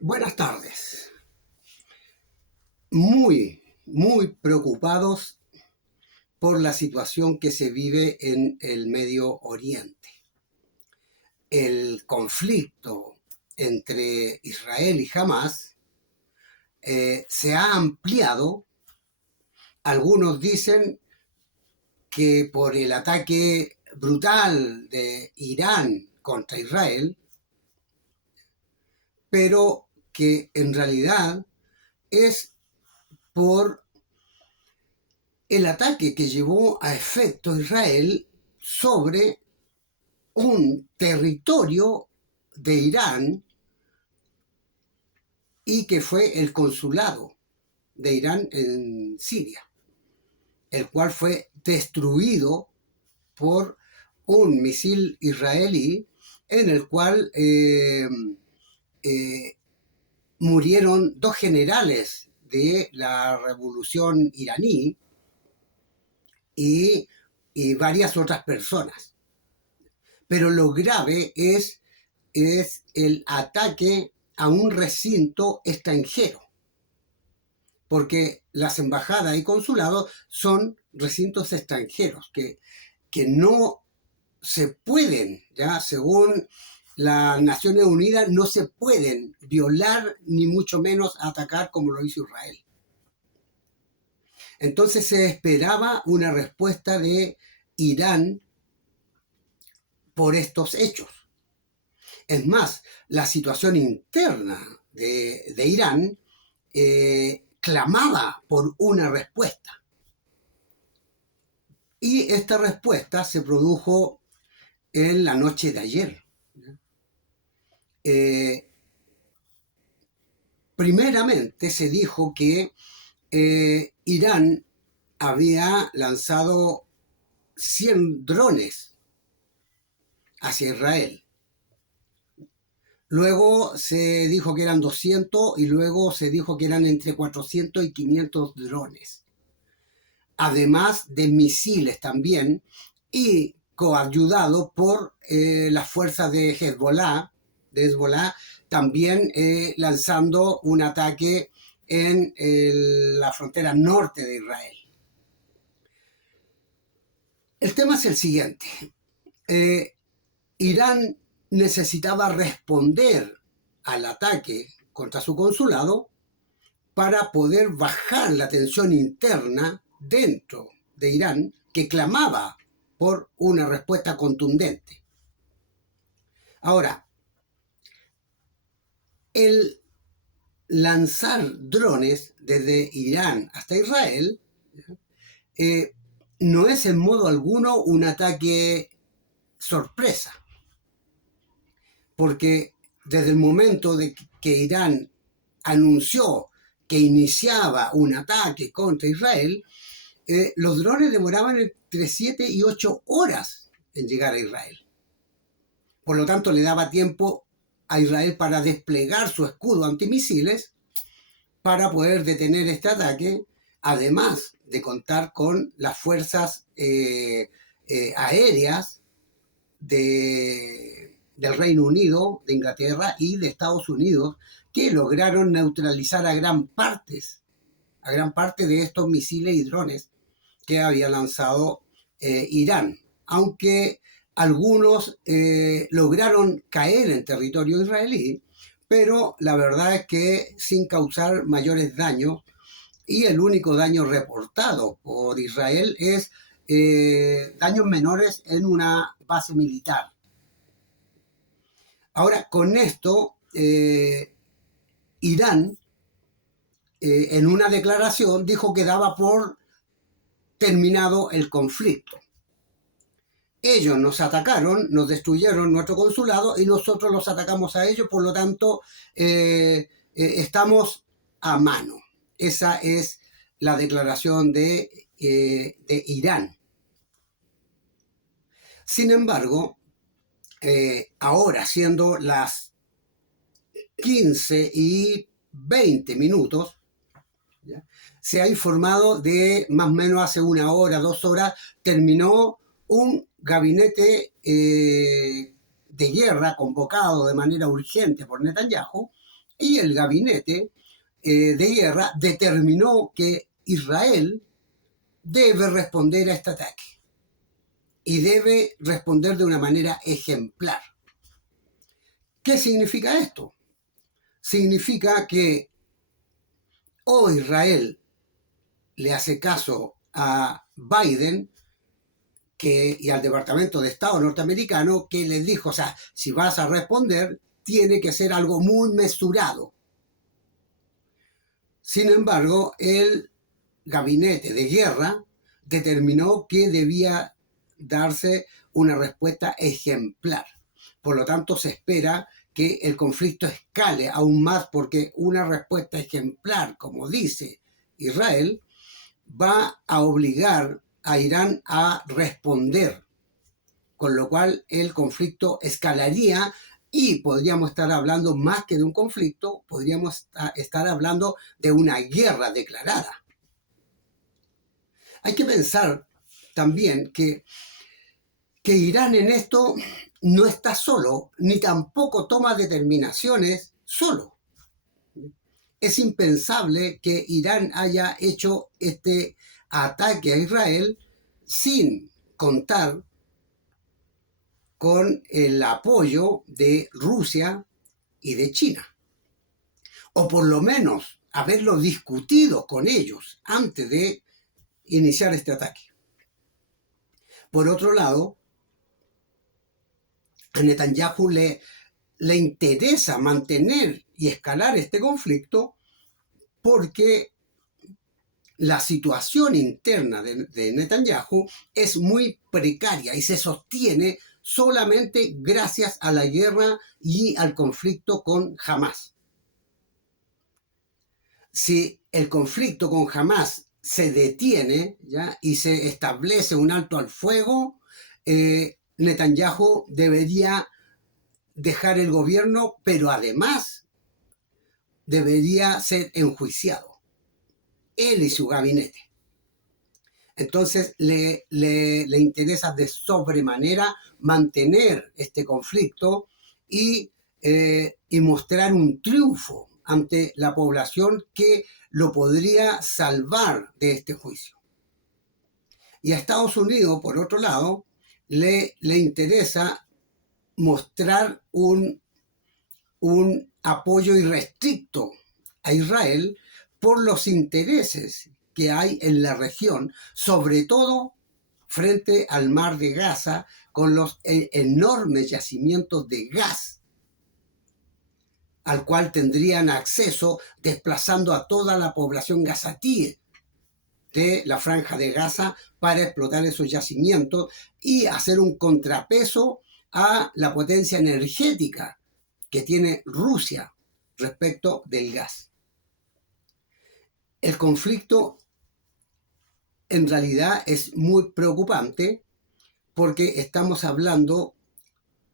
Buenas tardes. Muy preocupados por la situación que se vive en el Medio Oriente. El conflicto entre Israel y Hamas se ha ampliado. Algunos dicen que por el ataque brutal de Irán contra Israel, pero que en realidad es por el ataque que llevó a efecto Israel sobre un territorio de Irán y que fue el consulado de Irán en Siria, el cual fue destruido por un misil israelí en el cual murieron dos generales de la revolución iraní y, y varias otras personas. Pero lo grave es el ataque a un recinto extranjero, porque las embajadas y consulados son recintos extranjeros que no se pueden, ya según las Naciones Unidas, no se pueden violar ni mucho menos atacar como lo hizo Israel. Entonces se esperaba una respuesta de Irán por estos hechos. Es más, la situación interna de Irán clamaba por una respuesta. Y esta respuesta se produjo en la noche de ayer. Primeramente se dijo que Irán había lanzado 100 drones hacia Israel. Luego se dijo que eran 200 y luego se dijo que eran entre 400 y 500 drones. Además de misiles también y coayudado por las fuerzas de Hezbollah, también lanzando un ataque en la frontera norte de Israel. El tema es el siguiente. Irán necesitaba responder al ataque contra su consulado para poder bajar la tensión interna dentro de Irán, que clamaba por una respuesta contundente. Ahora, el lanzar drones desde Irán hasta Israel no es en modo alguno un ataque sorpresa, porque desde el momento de que Irán anunció que iniciaba un ataque contra Israel, los drones demoraban entre 7 y 8 horas en llegar a Israel. Por lo tanto, le daba tiempo a Israel para desplegar su escudo antimisiles para poder detener este ataque, además de contar con las fuerzas aéreas del Reino Unido, de Inglaterra y de Estados Unidos, que lograron neutralizar a gran parte de estos misiles y drones que había lanzado Irán, aunque algunos lograron caer en territorio israelí, pero la verdad es que sin causar mayores daños, y el único daño reportado por Israel es daños menores en una base militar. Ahora, con esto, Irán, en una declaración, dijo que daba por terminado el conflicto. Ellos nos atacaron, nos destruyeron nuestro consulado y nosotros los atacamos a ellos, por lo tanto, estamos a mano. Esa es la declaración de Irán. Sin embargo, ahora, siendo las 15 y 20 minutos, ¿ya?, se ha informado de más o menos hace 1 hora, 2 horas, terminó un gabinete de guerra convocado de manera urgente por Netanyahu, Y el gabinete de guerra determinó que Israel debe responder a este ataque y debe responder de una manera ejemplar. ¿Qué significa esto? Significa que o Israel le hace caso a Biden y al Departamento de Estado norteamericano, que les dijo, o sea, si vas a responder, tiene que ser algo muy mesurado. Sin embargo, el gabinete de guerra determinó que debía darse una respuesta ejemplar. Por lo tanto, se espera que el conflicto escale aún más, porque una respuesta ejemplar, como dice Israel, va a obligar a Irán a responder, con lo cual el conflicto escalaría y podríamos estar hablando más que de un conflicto, podríamos estar hablando de una guerra declarada. Hay que pensar también que Irán en esto no está solo, ni tampoco toma determinaciones solo. Es impensable que Irán haya hecho este ataque a Israel sin contar con el apoyo de Rusia y de China, o por lo menos haberlo discutido con ellos antes de iniciar este ataque. Por otro lado, a Netanyahu le interesa mantener y escalar este conflicto porque la situación interna de Netanyahu es muy precaria y se sostiene solamente gracias a la guerra y al conflicto con Hamás. Si el conflicto con Hamás se detiene, ¿ya?, y se establece un alto al fuego, Netanyahu debería dejar el gobierno, pero además debería ser enjuiciado, él y su gabinete. Entonces le interesa de sobremanera mantener este conflicto y mostrar un triunfo ante la población que lo podría salvar de este juicio. Y a Estados Unidos, por otro lado, le interesa mostrar un apoyo irrestricto a Israel por los intereses que hay en la región, sobre todo frente al mar de Gaza, con los enormes yacimientos de gas al cual tendrían acceso desplazando a toda la población gazatí de la Franja de Gaza para explotar esos yacimientos y hacer un contrapeso a la potencia energética que tiene Rusia respecto del gas. El conflicto en realidad es muy preocupante porque estamos hablando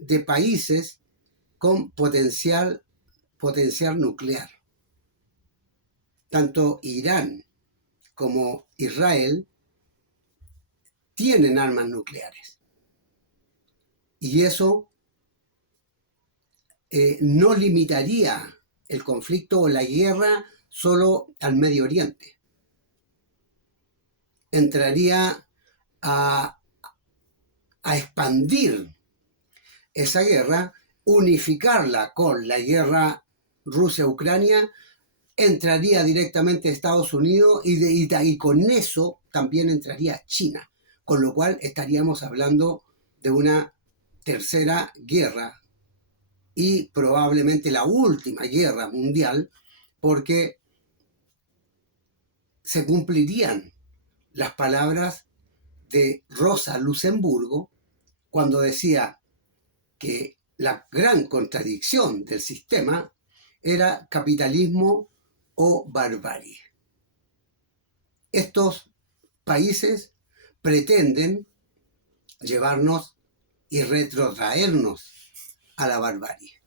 de países con potencial nuclear. Tanto Irán como Israel tienen armas nucleares. Y eso no limitaría el conflicto o la guerra solo al Medio Oriente. Entraría a expandir esa guerra, unificarla con la guerra Rusia-Ucrania, entraría directamente Estados Unidos y con eso también entraría China, con lo cual estaríamos hablando de una tercera guerra y probablemente la última guerra mundial, porque se cumplirían las palabras de Rosa Luxemburgo cuando decía que la gran contradicción del sistema era capitalismo o barbarie. Estos países pretenden llevarnos y retrotraernos a la barbarie.